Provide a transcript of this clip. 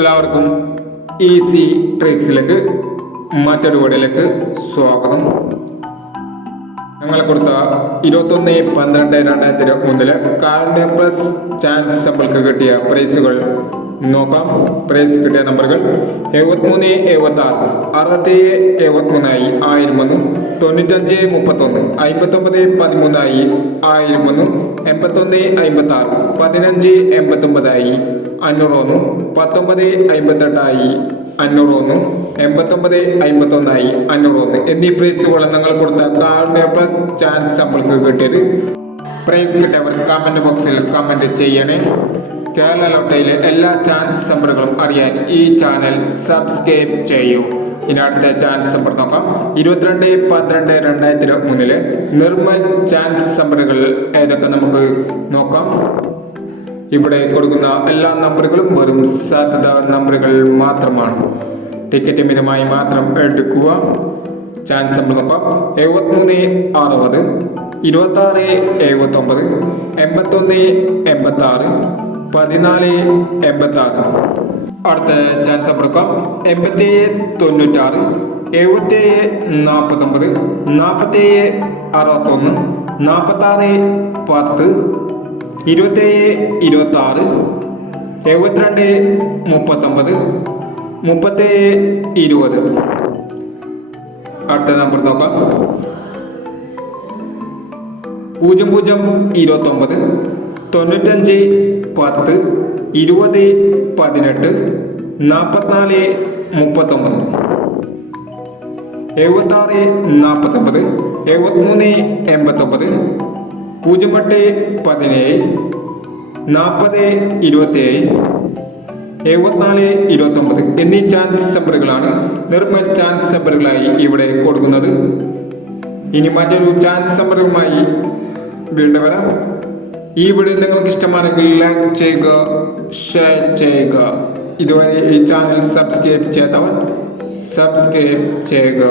എല്ലാവർക്കും ഈസി ട്രിക്സിലേക്ക് മറ്റൊരു വീഡിയോയിലേക്ക് സ്വാഗതം. ഞങ്ങളെ കൊടുത്ത 21/12/2023 കാരുണ്യ പ്ലസ് ചാൻസ് സമ്പിൾക്ക് കിട്ടിയ പ്രൈസുകൾ നോക്കാം. പ്രൈസ് കിട്ടിയ നമ്പറുകൾ 73 76 67 73 1001 95 31 59 13 1001 81 56 15 89 501 19 58 501 89 51 501 എന്നീ പ്രൈസുകൾ ഞങ്ങൾ കൊടുത്ത കാരുണ്യ പ്ലസ് ചാൻസ് സമ്പിൾക്ക് കിട്ടിയത്. പ്രൈസ് കിട്ടിയവർ കമന്റ് ബോക്സിൽ കമന്റ് ചെയ്യണേ. കേരള ലോട്ടറിയിലെ എല്ലാ ചാൻസ് നമ്പറുകളും അറിയാൻ ഈ ചാനൽ സബ്സ്ക്രൈബ് ചെയ്യൂ. ഇനി അടുത്ത ചാൻസ് നമ്പർ നോക്കാം. 22/12/2023 നിർമ്മൽ ചാൻസ് നമ്പറുകൾ ഏതൊക്കെ നമുക്ക് നോക്കാം. ഇവിടെ കൊടുക്കുന്ന എല്ലാ നമ്പറുകളും വെറും സാധ്യത നമ്പറുകൾ മാത്രമാണ്. ടിക്കറ്റ് മിതമായി മാത്രം എടുക്കുക. ചാൻസ് നമ്പർ നോക്കാം. 73 60 26 79 81 86 14 86. അടുത്ത ചാൻസ് നമ്പർ നോക്കാം. 87 96 77 49 47 61 46 10 27 26 72 39 37 20. അടുത്ത നമ്പർ നോക്കാം. 00 29 95 10 20 18 44 39 76 49 73 89 08 17 40 27 74 29 എന്നീ ചാൻസ് നമ്പറുകളാണ് നിർമ്മൽ ചാൻസ് നമ്പറുകളായി ഇവിടെ കൊടുക്കുന്നത്. ഇനി മറ്റൊരു ചാൻസ് നമ്പറുമായി വീണ്ടും വരാം. ഈ വീഡിയോ നിങ്ങൾക്ക് ഇഷ്ടമാണെങ്കിൽ ലൈക്ക് ചെയ്യുക, ഷെയർ ചെയ്യുക. ഇതുവരെ ഈ ചാനൽ സബ്സ്ക്രൈബ് ചെയ്യാത്തവർ സബ്സ്ക്രൈബ് ചെയ്യുക.